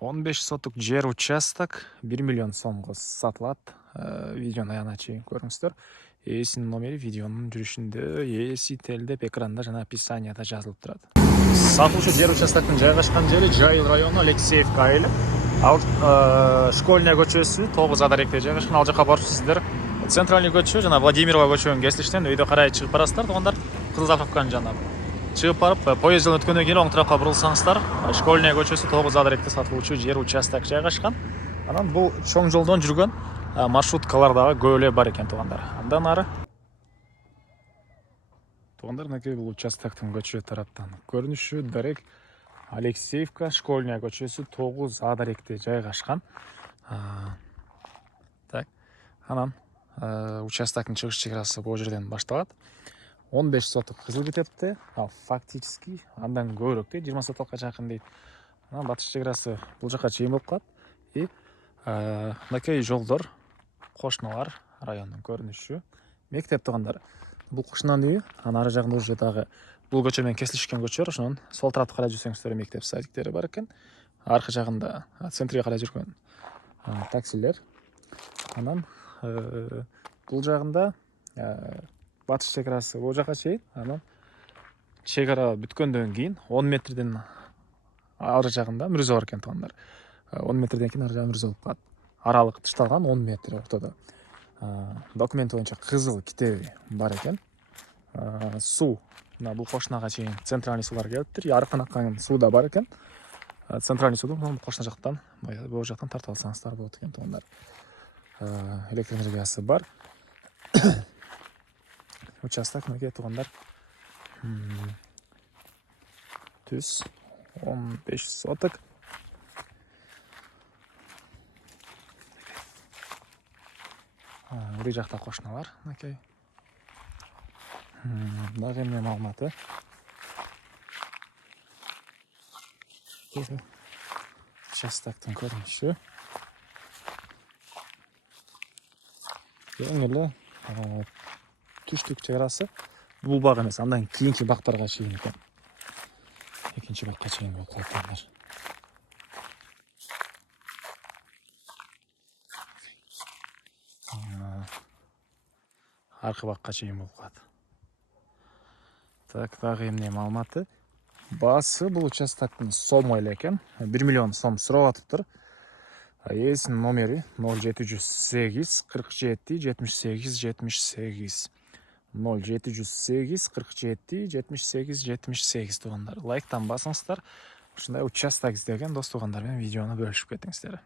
15 соток жер участок 1 миллион сомго сатылат. Видеону аягына чейин көрүңүздөр. Ээсинин номери видеонун жүрүшүндө, ээси телдеп экранда жана описанияда жазылып турат. Сатылуучу жер участоктун жайгашкан жери Жайыл району Алексеевка айылы. Школьная көчөсү 9 адаректе жайгашкан. Ал жака барып сиздер Центральный көчө жана Владимирова көчөнүн кесилиштен өйдө карай чыгып барасыздар. Тугандар Кызыл Заправканын жанынан чыгып барып, поезд жолун өткөндөн кийин оң тарапка бурулсаңыздар, Школьная көчөсү 9 адаректе сатылуучу жер участок жайгашкан. Анан бул чоң жолдон жүргөн маршруткалар дагы көп эле бар экен тугандар. Андан ары тугандар, мынакей бул участоктун көчө тараптан көрүнүшү дарек Алексеевка Школьная көчөсү 9 адаректе жайгашкан. Так, анан участоктун чыгыш чекарасы бул жерден башталат. 15 соток кызыл китепте, ал фактически андан көбүрөөк дейт, 20 сотокко жакын дейт. Анан батыш чекарасы бул жака чейин болуп калат. Мынакей жолдор, кошуналар, райондун көрүнүшү. Мектеп тугандар. Бул кошунанын үйү, анын ары жагында уже дагы бул көчө менен кесилишкен көчөлөр, ошонун сол тарапты карай жүрсөңүздөр мектеп садиктери бар экен. Аркы жагында центрге карай жүргөн таксилер. Анан бул жагында батыш чекарасы бул жака чейин, анан чекара бүткөндөн кийин 10 метрден ары жагында мүрзө бар экен тугандар. 10 метрден кийин ары жагында мүрзө болуп калат. Аралык тышталган 10 метр ортодо. Документ боюнча кызыл китеби бар экен. Суу мына бул кошунага чейин центральный суулар келиптир. Яркын аккан суу да бар экен. Центральный сууду кошуна жактан, бул жактан тартып алсаңыздар болот экен тугандар. Электр энергиясы бар. Участок мынакей тугандар. Түз 15 соток. Бул жакта кошуналар мынакей. Дагы эмне маалыматы? Участоктун көрүнүшү. Эң эле түштүк чекарасы бул бак эмес, андан кийинки бактарга чейин экен. Экинчи бакка чейин болуп калат. Аркы бакка чейин болуп калат. Так, дагы эмне маалыматы? Баасы бул участоктун сому эле экен. 1 миллион сом сурап атыптыр. Ээсинин номери 0708 47 78 78. 0708 47 78 78 тугандар. Лайктан басыңыздар. Ушундай участок издеген дос тугандар менен видеону бөлүшүп кетиңиздер.